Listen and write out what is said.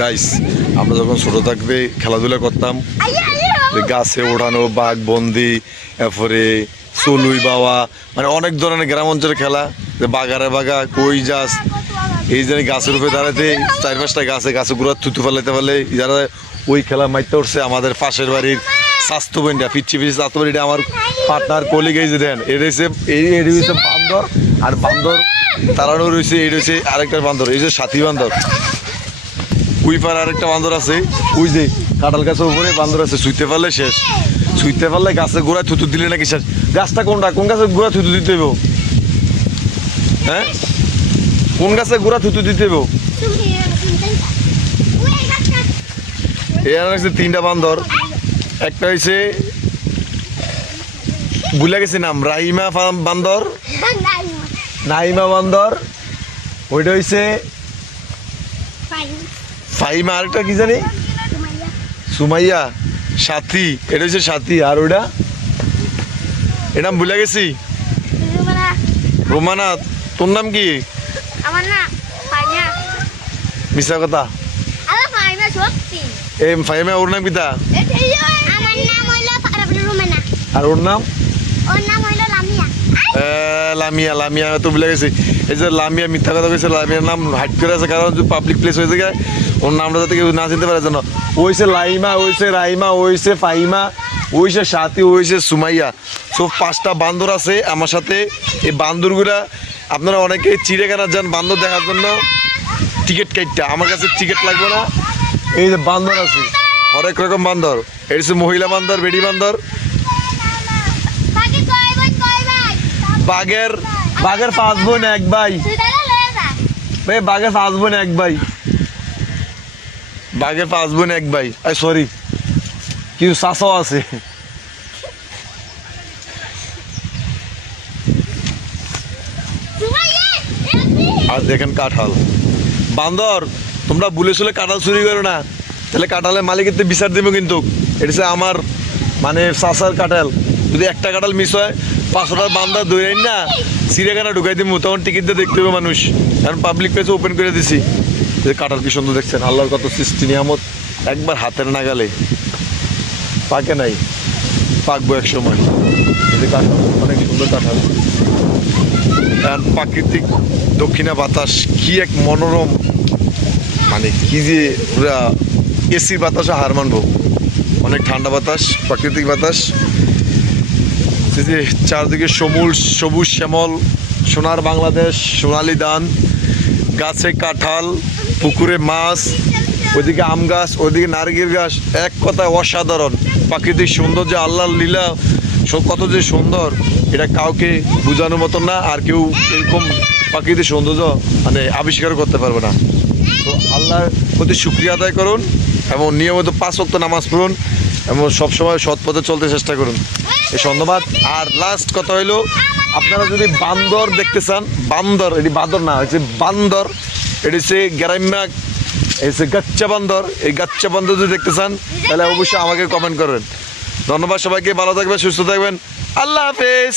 Guys আমরা যখন ছোট থাকবে খেলাধুলা করতাম, গাছে ওঠানো, বাঘ বন্দি, এরপরে চলুই বাওয়া, মানে অনেক ধরনের গ্রাম অঞ্চলের খেলা, বাগারে বাগা, কই যাস, এই যে গাছের উপরে দাঁড়াতে 4-5টা গাছে গুঁড়া থুতু ফেলাইতে পারলে যারা ওই খেলা মাইতে উঠছে। আমাদের পাশের বাড়ির স্বাস্থ্য বইনটা পিচ্ছি স্বাস্থ্য বাড়িটা আমার পার্টনার কলিগ, এই যে দেন এটা হচ্ছে বান্দর, আর বান্দর তাড়ানো রয়েছে, এই রয়েছে আরেকটা বান্দর, এই যে সাথী বান্দর। কুইপার আরেকটা বান্দর আছে, ওই যে কাঁঠাল গাছের উপরে বান্দর আছে, শুইতে পারলে শেষ, শুইতে পারলে গাছের গোড়ায় থুতু দিলে নাকি শেষ। গাছটা কোনটা, কোন গাছের গোড়া থুতু দিতে হইব? হ্যাঁ, কোন গাছের গোড়া থুতু দিতে হইব? এর হচ্ছে 3টা বান্দর, একটা হয়েছে ভুলে গেছি নাম, রাহিমা বান্দর, নাইমা বান্দর, ওইটা হয়েছে ফাইমা, আরেকটা কি জানি সুমাইয়া, সাথী, এটা হচ্ছে সাথী, আর ওইটা এর নাম ভুলে গেছি, রোমানা। তোর নাম কি? মিশা কথা, ফাইমা, ওর নাম কিতা? আর ওর নাম লামিয়া, লামিয়া তো ভুলে গেছি। এই যে লামিয়া মিথ্যা কথা কইছে, লামিয়ার নাম হাইট করে আছে, কারণ পাবলিক প্লেস হয়েছে গায়ে, ওর নামটা যাতে কেউ না চিনতে পারে জন্য। ওইছে লাইমা, ওইছে রাইমা, ওইছে ফাইমা, ওইছে সাথী, ওইছে সুমাইয়া। সব 5টা বান্দর আছে আমার সাথে। এই বান্দরগুলা আপনারা অনেকে চিড়িয়াখানা যান বান্দর দেখার জন্য টিকিট কাটটা, আমার কাছে টিকিট লাগবে না। এই যে বান্দর আছে হরেক রকম বান্দর, এটা হচ্ছে মহিলা বান্দর, বেডি বান্দর। বাঘের 5 বোন 1 ভাই, বাঘের 5 বোন 1 ভাই, বাঘের 5 বোন 1 ভাই, সরি কিছু চাচাও আছে। আর দেখেন কাঁঠাল, বান্দর তোমরা ভুলে চলে কাঁঠাল চুরি করো না, তাহলে কাঁঠালের মালিকের তো বিচার দেবো কিন্তু। এটা হচ্ছে আমার মানে চাচার কাঁঠাল, যদি একটা কাঁঠাল মিস হয় 500টার বান্দর ধরে না চিড়িয়াখানা ঢুকাই দিব, তখন টিকিট দিয়ে দেখতে হবে মানুষ, কারণ পাবলিক প্লেসে ওপেন করে দিছি। যে কাঁঠাল কি সুন্দর দেখছেন, আল্লাহর কত সৃষ্টি নিয়ামত, একবার হাতের নাগালে, পাকে নাই, পাকবো এক সময়। কাঁঠাল অনেক সুন্দর কাঁঠাল, প্রাকৃতিক দক্ষিণা বাতাস কি এক মনোরম, মানে কি যে পুরা এসি বাতাসে হার মানবো, অনেক ঠান্ডা বাতাস, প্রাকৃতিক বাতাস। যে চারদিকে সবুজ শ্যামল, সোনার বাংলাদেশ, সোনালি ধান, গাছে কাঁঠাল, পুকুরে মাছ, ওইদিকে আম গাছ, ওইদিকে নারকেল গাছ, এক কথায় অসাধারণ প্রাকৃতিক সৌন্দর্য, আল্লাহর লীলা কত যে সুন্দর, এটা কাউকে বোঝানোর মতন না, আর কেউ এরকম প্রাকৃতিক সৌন্দর্য মানে আবিষ্কার করতে পারবে না। তো আল্লাহর প্রতি শুকরিয়া আদায় করুন এবং নিয়মিত 5 ওয়াক্ত নামাজ পড়ুন এবং সবসময় সৎ পথে চলতে চেষ্টা করুন। এই ধন্যবাদ। আর লাস্ট কথা হইলো, আপনারা যদি বান্দর দেখতে চান, বান্দর, এটি বান্দর না, হচ্ছে বান্দর, এটি হচ্ছে গ্রাম্য, এই হচ্ছে গাচ্চা বান্দর, এই গাচ্চা বান্দর যদি দেখতে চান তাহলে অবশ্যই আমাকে কমেন্ট করবেন। ধন্যবাদ সবাইকে, ভালো থাকবেন, সুস্থ থাকবেন, আল্লাহ হাফেজ।